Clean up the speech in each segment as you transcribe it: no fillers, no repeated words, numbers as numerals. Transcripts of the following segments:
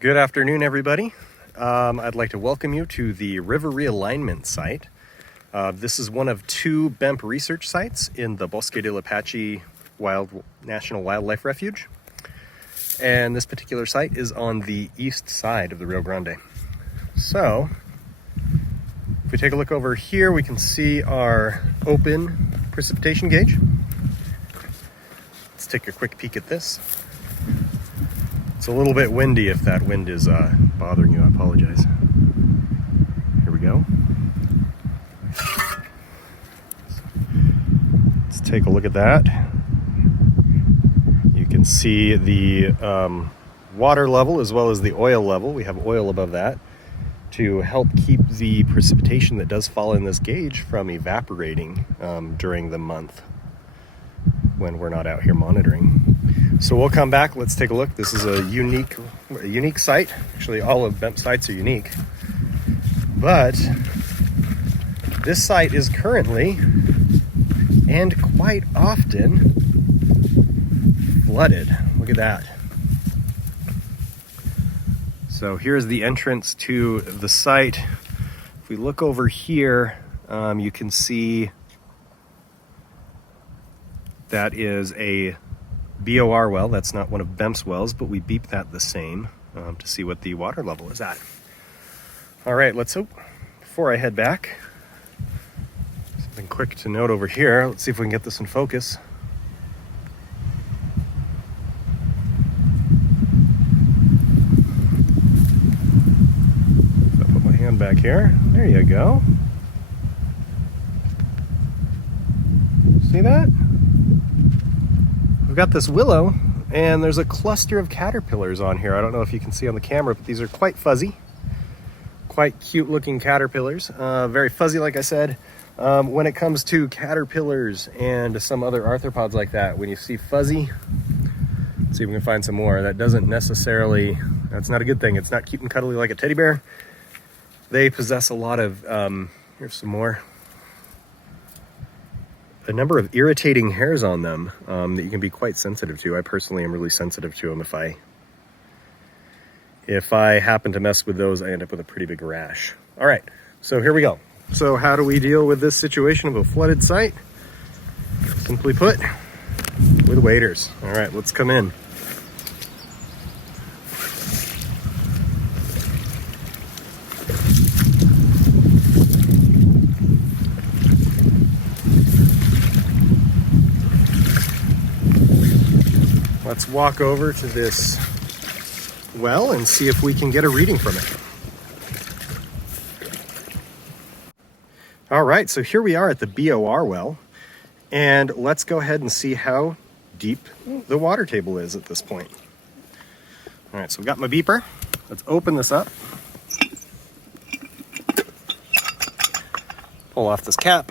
Good afternoon, everybody. I'd like to welcome you to the River Realignment site. This is one of two BEMP research sites in the Bosque de Apache National Wildlife Refuge. And this particular site is on the east side of the Rio Grande. So, if we take a look over here, we can see our open precipitation gauge. Let's take a quick peek at this. It's a little bit windy. If that wind is bothering you, I apologize. Here we go. Let's take a look at that. You can see the water level as well as the oil level. We have oil above that to help keep the precipitation that does fall in this gauge from evaporating during the month when we're not out here monitoring. So we'll come back. Let's take a look. This is a unique site. Actually, all of BEMP sites are unique. But this site is currently and quite often flooded. Look at that. So here's the entrance to the site. If we look over here, you can see that is a BOR well. That's not one of BEMP's wells, but we beep that the same to see what the water level is at. All right, before I head back, something quick to note over here. Let's see if we can get this in focus. So I'll put my hand back here. There you go. See that? We've got this willow, and there's a cluster of caterpillars on here. I don't know if you can see on the camera, but these are quite fuzzy, quite cute looking caterpillars. Very fuzzy, like I said. When it comes to caterpillars and some other arthropods like that, when you see fuzzy, let's see if we can find some more. That's not a good thing. It's not cute and cuddly like a teddy bear. They possess a lot of, here's some more. A number of irritating hairs on them that you can be quite sensitive to. I personally am really sensitive to them. If I happen to mess with those, I end up with a pretty big rash. All right, so here we go. So how do we deal with this situation of a flooded site? Simply put, with waders. All right, let's come in. Let's walk over to this well and see if we can get a reading from it. All right, so here we are at the BOR well, and let's go ahead and see how deep the water table is at this point. All right, so I've got my beeper. Let's open this up. Pull off this cap.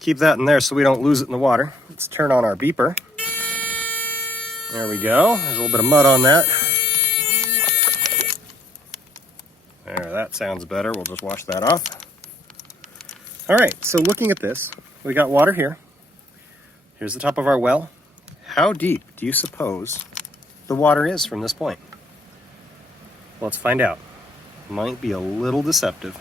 Keep that in there so we don't lose it in the water. Let's turn on our beeper. There we go. There's a little bit of mud on that. There, that sounds better. We'll just wash that off. All right, so looking at this, we got water here. Here's the top of our well. How deep do you suppose the water is from this point? Well, let's find out. Might be a little deceptive.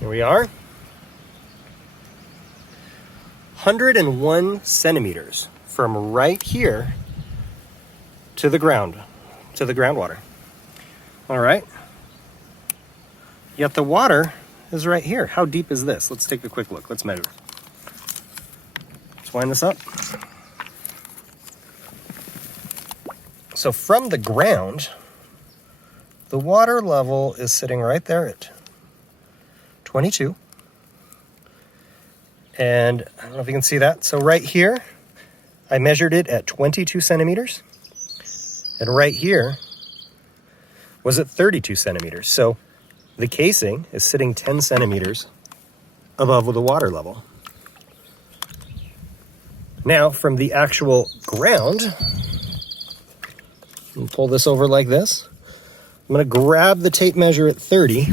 Here we are. 101 centimeters from right here to the groundwater. All right. Yet the water is right here. How deep is this? Let's take a quick look. Let's measure. Let's wind this up. So from the ground, the water level is sitting right there at 22. And I don't know if you can see that. So right here, I measured it at 22 centimeters. And right here was at 32 centimeters. So the casing is sitting 10 centimeters above the water level. Now, from the actual ground, and pull this over like this. I'm going to grab the tape measure at 30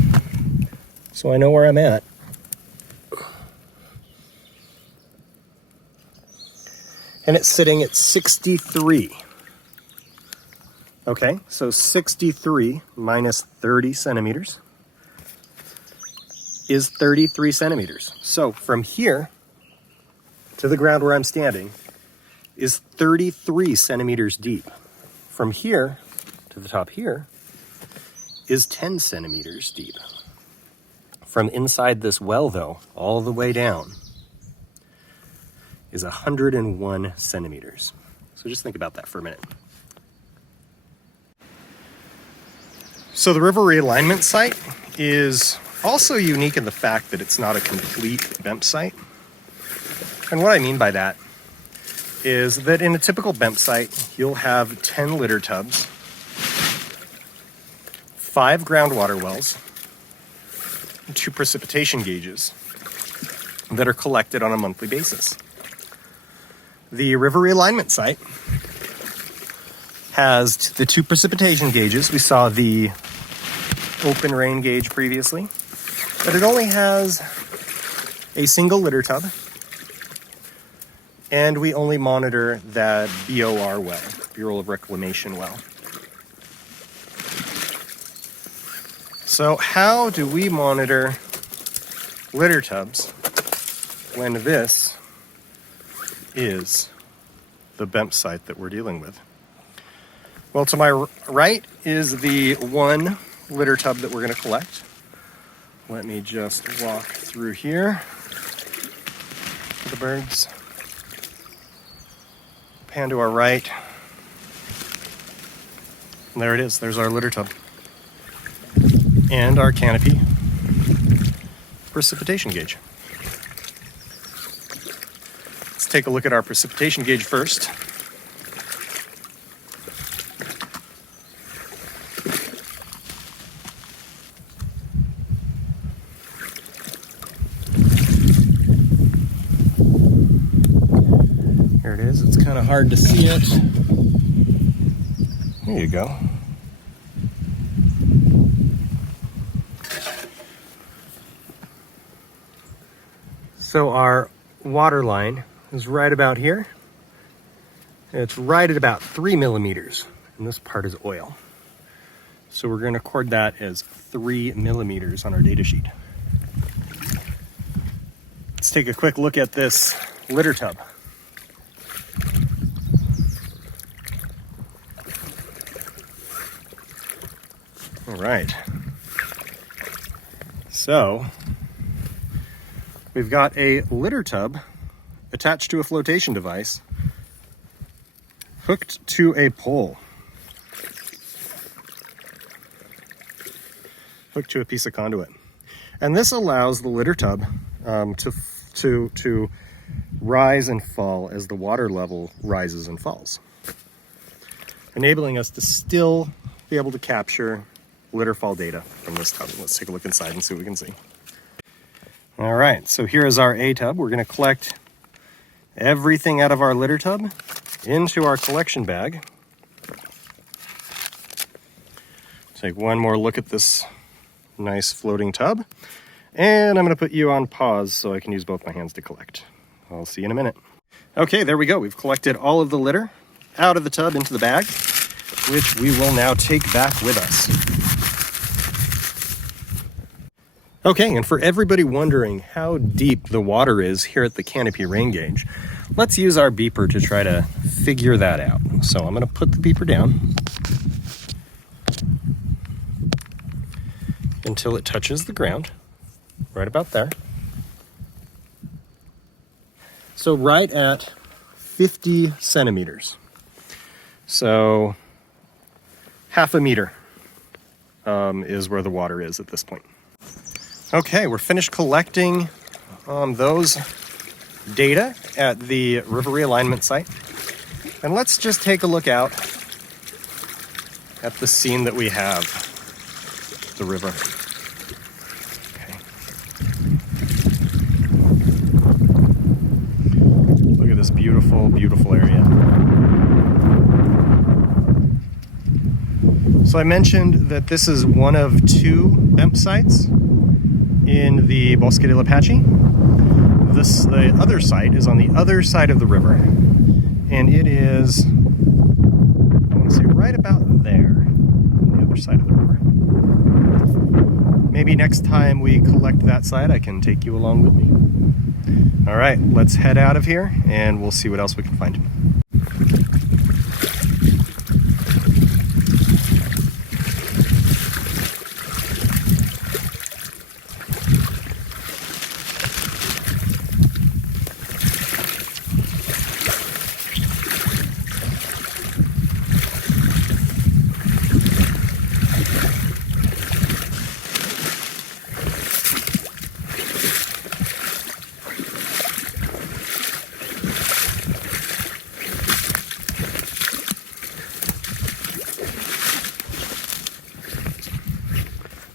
so I know where I'm at. And it's sitting at 63. Okay, so 63 minus 30 centimeters is 33 centimeters. So from here to the ground where I'm standing is 33 centimeters deep. From here to the top here is 10 centimeters deep. From inside this well, though, all the way down, is 101 centimeters. So just think about that for a minute. So the River Realignment site is also unique in the fact that it's not a complete BEMP site. And what I mean by that is that in a typical BEMP site, you'll have 10 litter tubs, 5 groundwater wells, and 2 precipitation gauges that are collected on a monthly basis. The River Realignment site has the 2 precipitation gauges. We saw the open rain gauge previously, but it only has a single litter tub, and we only monitor that BOR well, Bureau of Reclamation well. So how do we monitor litter tubs when this is the BEMP site that we're dealing with? Well, to my right is the 1 litter tub that we're going to collect. Let me just walk through here for the birds. Pan to our right. And there it is. There's our litter tub. And our canopy precipitation gauge. Let's take a look at our precipitation gauge first. There it is. It's kind of hard to see it. There you go. So our water line is right about here. It's right at about 3 millimeters, and this part is oil. So we're going to record that as 3 millimeters on our data sheet. Let's take a quick look at this litter tub. All right. So we've got a litter tub attached to a flotation device hooked to a pole, hooked to a piece of conduit. And this allows the litter tub to rise and fall as the water level rises and falls, enabling us to still be able to capture litter fall data from this tub. Let's take a look inside and see what we can see. All right, so here is our A tub. We're going to collect everything out of our litter tub into our collection bag. Take one more look at this nice floating tub, and I'm going to put you on pause so I can use both my hands to collect. I'll see you in a minute. Okay, there we go. We've collected all of the litter out of the tub into the bag, which we will now take back with us. Okay, and for everybody wondering how deep the water is here at the canopy rain gauge, let's use our beeper to try to figure that out. So I'm going to put the beeper down until it touches the ground, right about there. So right at 50 centimeters. So half a meter is where the water is at this point. Okay, we're finished collecting those data at the River Realignment site. And let's just take a look out at the scene that we have, the river. Okay. Look at this beautiful, beautiful area. So I mentioned that this is one of 2 BEMP sites in the Bosque del Apache. The other site is on the other side of the river, and it is, I want to say, right about there, on the other side of the river. Maybe next time we collect that site, I can take you along with me. All right, let's head out of here, and we'll see what else we can find.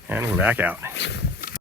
And we're back out.